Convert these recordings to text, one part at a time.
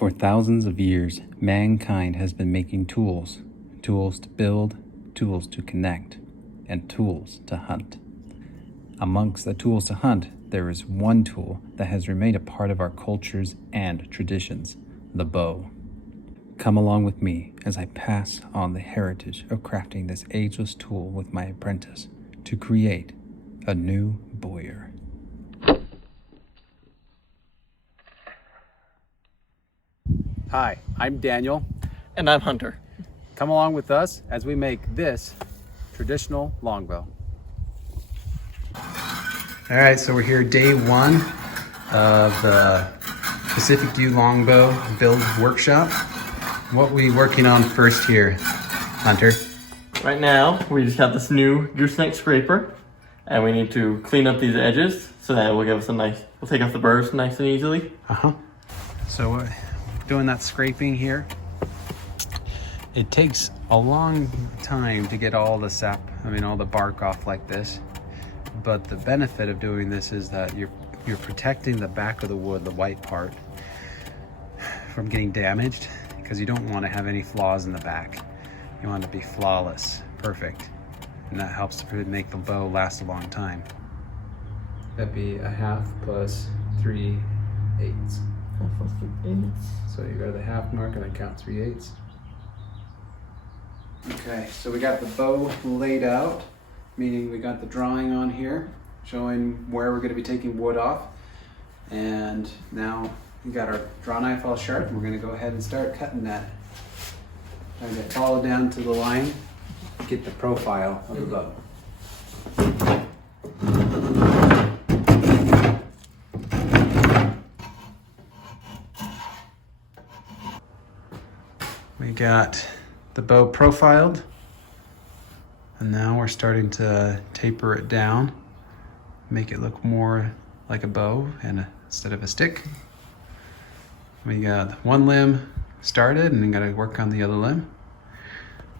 For thousands of years, mankind has been making tools. Tools to build, tools to connect, and tools to hunt. Amongst the tools to hunt, there is one tool that has remained a part of our cultures and traditions, the bow. Come along with me as I pass on the heritage of crafting this ageless tool with my apprentice to create a new Bowyer. Hi, I'm Daniel. And I'm Hunter. Come along with us as we make this traditional longbow. All right, so we're here day one of the CatYou longbow build workshop. What are we working on first here, Hunter? Right now, we just have this new gooseneck scraper, and we need to clean up these edges so that it will give us a nice, we'll take off the burrs nice and easily. So we're doing that scraping here. It takes a long time to get all the sap, all the bark off like this. But the benefit of doing this is that you're protecting the back of the wood, the white part, from getting damaged, because you don't want to have any flaws in the back. You want it to be flawless, perfect. And that helps to make the bow last a long time. That'd be a half plus 3/8. Half plus 3/8. So you go to the half mark and then count 3/8. Okay, so we got the bow laid out, meaning we got the drawing on here, showing where we're going to be taking wood off. And now we got our draw knife all sharp, and we're going to go ahead and start cutting that. I'm going to follow down to the line, get the profile of the bow. We got the bow profiled, and now we're starting to taper it down, make it look more like a bow and instead of a stick. We got one limb started and got to work on the other limb,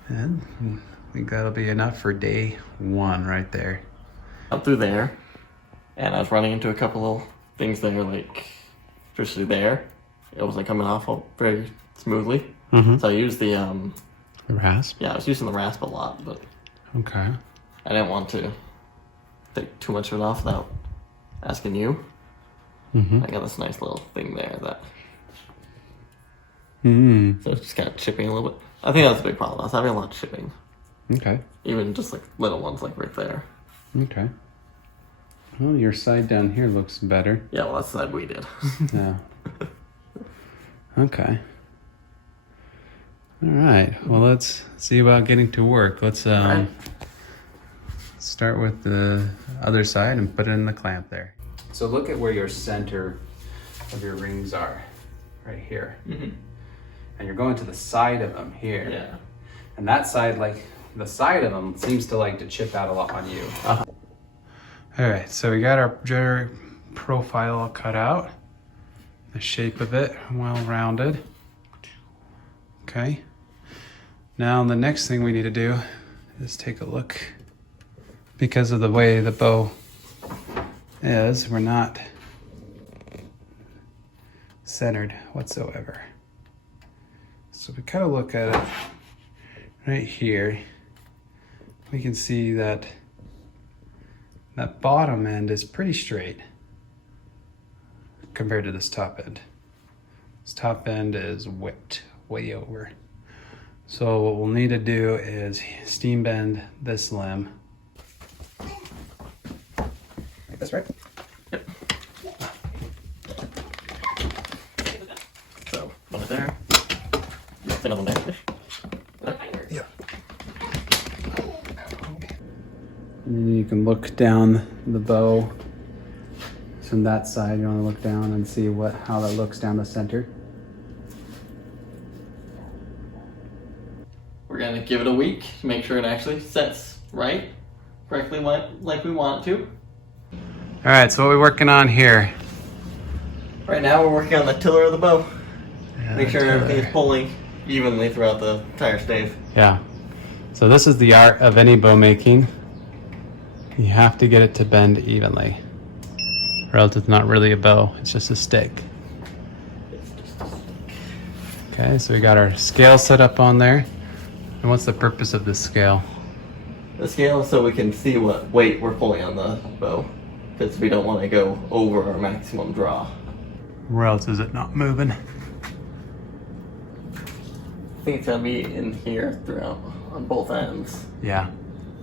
and I think that'll be enough for day one right there. Up through there, and I was running into a couple little things there, like especially there, it wasn't coming off very smoothly. So I used the rasp? Yeah, I was using the rasp a lot, but okay. I didn't want to take too much of it off without asking you. I got this nice little thing there that so it's just kind of chipping a little bit. I think that's a big problem. I was having a lot of chipping. Okay. Even just like little ones like right there. Okay. Well, your side down here looks better. Yeah, well that's the side we did. Yeah. Okay. All right. Well, let's see about getting to work. Let's start with the other side and put it in the clamp there. So look at where your center of your rings are, right here. And you're going to the side of them here. Yeah. And that side, like the side of them, seems to like to chip out a lot on you. All right. So we got our general profile all cut out. The shape of it, well rounded. Okay. Now the next thing we need to do is take a look. Because of the way the bow is, we're not centered whatsoever. So we kind of look at it right here. We can see that that bottom end is pretty straight compared to this top end. This top end is whipped way over. So what we'll need to do is steam bend this limb. Like this, right? Yep. So, one there. Another one there. Yeah. And then you can look down the bow. From that side, you want to look down and see how that looks down the center. We're gonna give it a week to make sure it actually sets correctly like we want it to. All right, so what are we working on here? Right now we're working on the tiller of the bow. Yeah, make sure everything is pulling evenly throughout the entire stave. Yeah. So this is the art of any bow making. You have to get it to bend evenly, or else it's not really a bow, it's just a stick. Okay, so we got our scale set up on there. And what's the purpose of this scale? The scale is so we can see what weight we're pulling on the bow, because we don't want to go over our maximum draw. Where else is it not moving? I think it's gonna be in here throughout on both ends. Yeah.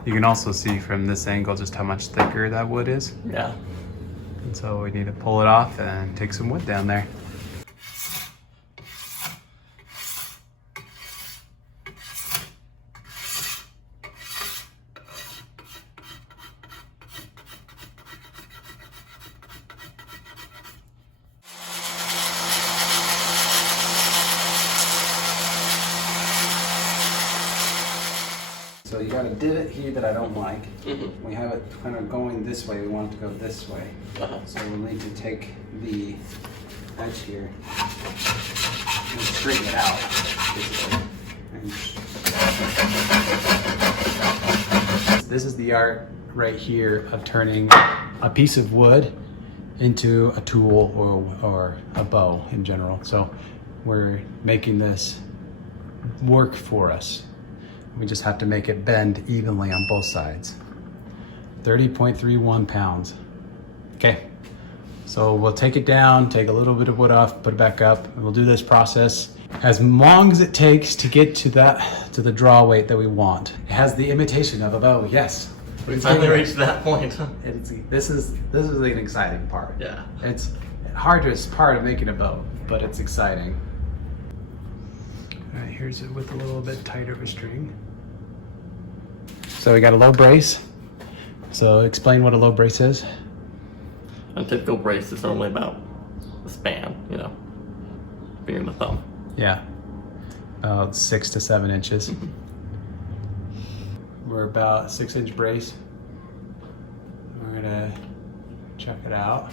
You can also see from this angle just how much thicker that wood is. Yeah. And so we need to pull it off and take some wood down there. So you got a divot here that I don't like. We have it kind of going this way. We want it to go this way. So we'll need to take the edge here and straighten it out. This is the art right here of turning a piece of wood into a tool or a bow in general. So we're making this work for us. We just have to make it bend evenly on both sides. 30.31 pounds. Okay, so we'll take it down, take a little bit of wood off, put it back up, and we'll do this process as long as it takes to get to the draw weight that we want. It has the imitation of a bow, yes. We finally reached that point. This is an exciting part. Yeah. It's the hardest part of making a bow, but it's exciting. All right, here's it with a little bit tighter of a string. So we got a low brace. So explain what a low brace is. A typical brace is normally about the span, you know, finger and the thumb. Yeah, about 6 to 7 inches. We're about 6-inch brace. We're gonna check it out.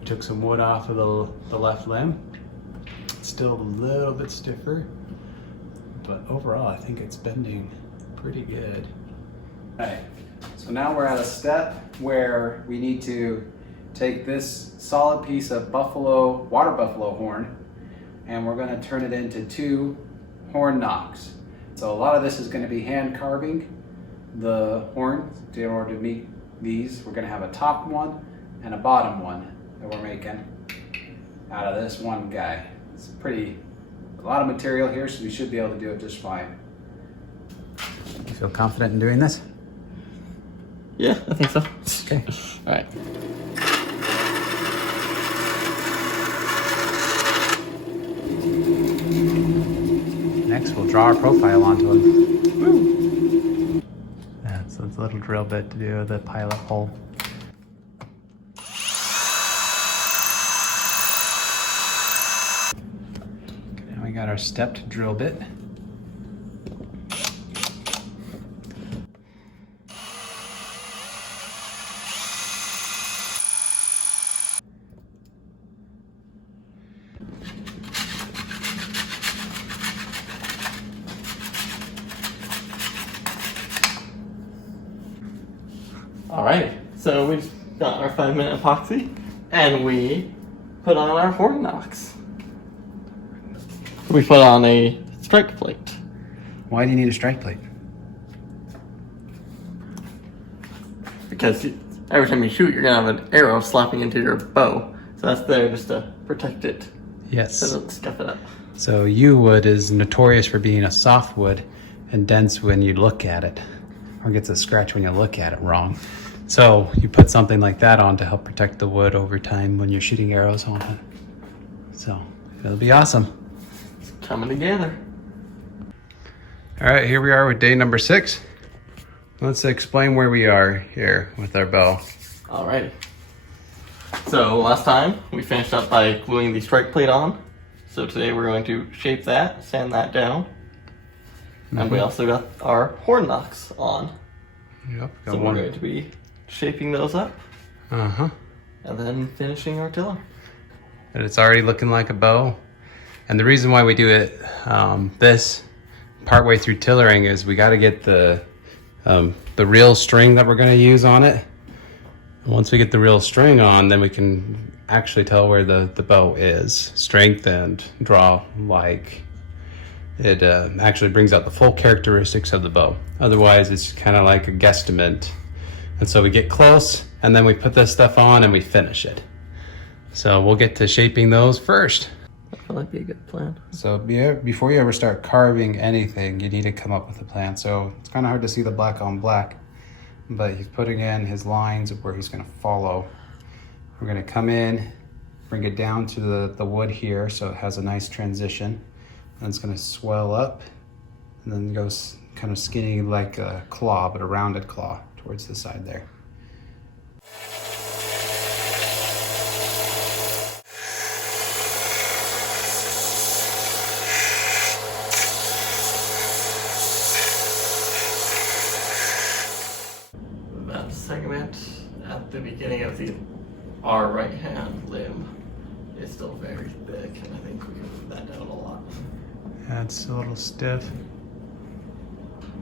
We took some wood off of the left limb. It's still a little bit stiffer, but overall I think it's bending pretty good. All right, so now we're at a step where we need to take this solid piece of water buffalo horn, and we're gonna turn it into 2 horn knocks. So a lot of this is gonna be hand carving the horn in order to meet these. We're gonna have a top one and a bottom one that we're making out of this one guy. It's a lot of material here, so we should be able to do it just fine. You feel confident in doing this? Yeah, I think so. Okay. All right. Next, we'll draw our profile onto him. Woo. Yeah, so it's a little drill bit to do the pilot hole. Okay, now we got our stepped drill bit. All right, so we've got our 5-minute epoxy, and we put on our horn knocks. We put on a strike plate. Why do you need a strike plate? Because every time you shoot, you're gonna have an arrow slapping into your bow. So that's there just to protect it. Yes. So don't scuff it up. So yew wood is notorious for being a soft wood and dense when you look at it, or gets a scratch when you look at it wrong. So you put something like that on to help protect the wood over time when you're shooting arrows on it. So it'll be awesome. It's coming together. All right, here we are with day number 6. Let's explain where we are here with our bow. All right. So last time we finished up by gluing the strike plate on. So today we're going to shape that, sand that down. And we also got our horn knocks on. Yep, So we're going to be shaping those up. Uh-huh. And then finishing our tiller. And it's already looking like a bow. And the reason why we do it this partway through tillering is we got to get the real string that we're going to use on it. Once we get the real string on, then we can actually tell where the bow is. Strength and draw like. it actually brings out the full characteristics of the bow. Otherwise, it's kind of like a guesstimate. And so we get close, and then we put this stuff on and we finish it. So we'll get to shaping those first. That might be a good plan. So before you ever start carving anything, you need to come up with a plan. So it's kind of hard to see the black on black, but he's putting in his lines of where he's going to follow. We're going to come in, bring it down to the wood here so it has a nice transition. And it's going to swell up and then goes kind of skinny like a claw, but a rounded claw towards the side there. That segment at the beginning of our right hand limb is still very thick, and I think we can move that down a lot. Yeah, it's a little stiff.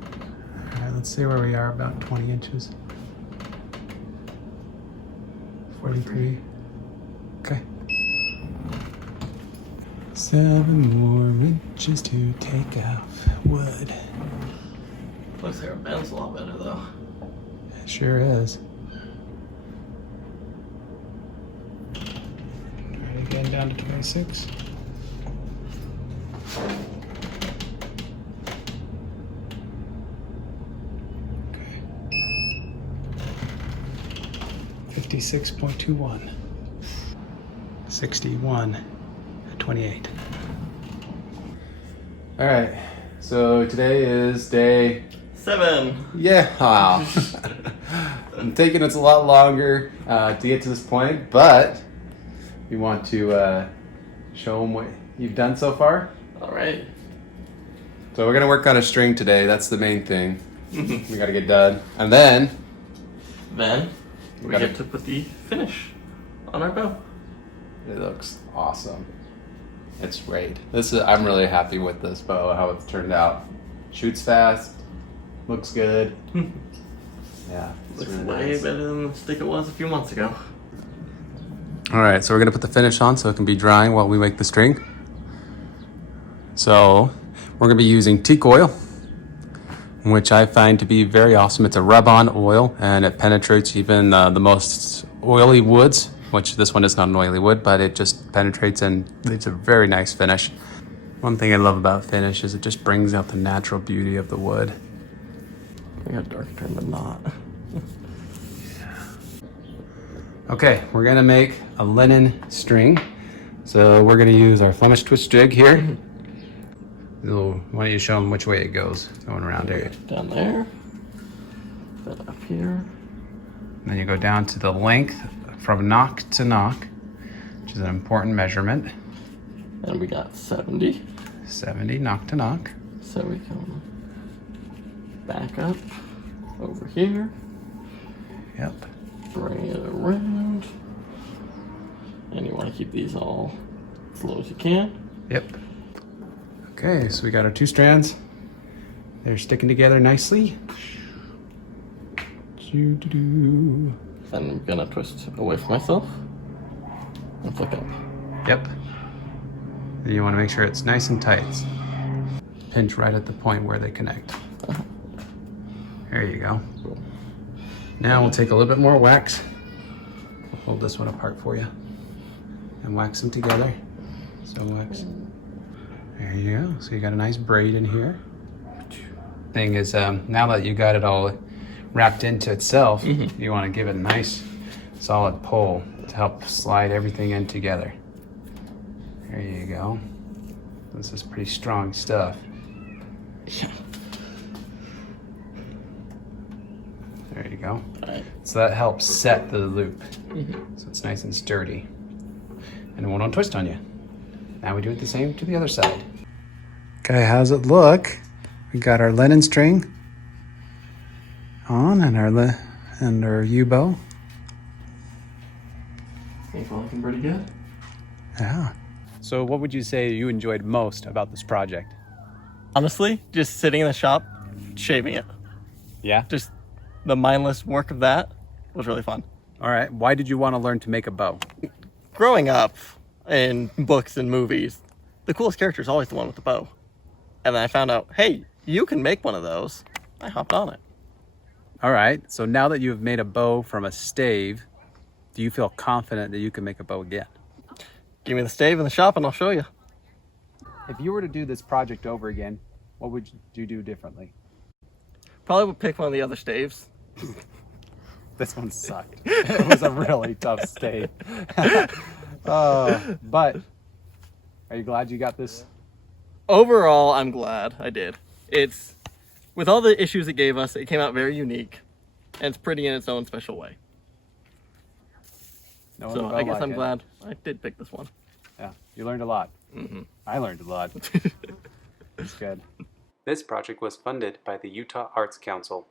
All right, let's see where we are, about 20 inches. 43. Okay. 7 more inches to take off wood. Looks like our bend's a lot better though. It sure is. All right, again down to 26. Okay. 56.21. 61 at 28. All right, so today is day 7. Yeah, wow. I'm thinking it's a lot longer to get to this point, but we want to show them what you've done so far. All right. So we're gonna work on a string today. That's the main thing. We gotta get done, and then we get to put the finish on our bow. It looks awesome. It's great. I'm really happy with this bow, how it's turned out. Shoots fast. Looks good. Yeah. Looks really way nice. better than the stick it was a few months ago. All right, so we're gonna put the finish on so it can be drying while we make the string. So we're gonna be using teak oil, which I find to be very awesome. It's a rub-on oil and it penetrates even the most oily woods, which this one is not an oily wood, but it just penetrates and leaves a very nice finish. One thing I love about finish is it just brings out the natural beauty of the wood. I got darker than the knot. Okay, we're gonna make a linen string. So we're gonna use our Flemish twist jig here. Why don't you show them which way it goes, going around here. Down there, then up here. And then you go down to the length from knock to knock, which is an important measurement. And we got 70. 70 knock to knock. So we come back up over here. Yep. Bring it around. And you want to keep these all as low as you can. Yep. Okay, so we got our 2 strands. They're sticking together nicely. Then I'm gonna twist away from myself and flick up. Yep. And you want to make sure it's nice and tight. Pinch right at the point where they connect. There you go. Now we'll take a little bit more wax. We'll hold this one apart for you and wax them together. So wax. There you go. So you got a nice braid in here. Thing is, now that you got it all wrapped into itself, you want to give it a nice solid pull to help slide everything in together. There you go. This is pretty strong stuff. Yeah. There you go. Right. So that helps set the loop. So it's nice and sturdy. And it won't untwist on you. Now we do it the same to the other side. Okay, how's it look? We got our linen string on and our U-bow. I think we're looking pretty good. Yeah. So what would you say you enjoyed most about this project? Honestly, just sitting in the shop, shaving it. Yeah? Just the mindless work of that was really fun. All right. Why did you want to learn to make a bow? Growing up in books and movies, the coolest character is always the one with the bow. And then I found out, hey, you can make one of those. I hopped on it. All right, so now that you've made a bow from a stave, do you feel confident that you can make a bow again? Give me the stave in the shop and I'll show you. If you were to do this project over again, what would you do differently? Probably would pick one of the other staves. This one sucked. It was a really tough stave. But are you glad you got this? Overall, I'm glad I did. It's, with all the issues it gave us, it came out very unique. And it's pretty in its own special way. No So one I guess like I'm it. glad I did pick this one. Yeah, you learned a lot. Mm-hmm. I learned a lot. It's good. This project was funded by the Utah Arts Council.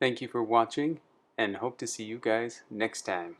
Thank you for watching, and hope to see you guys next time.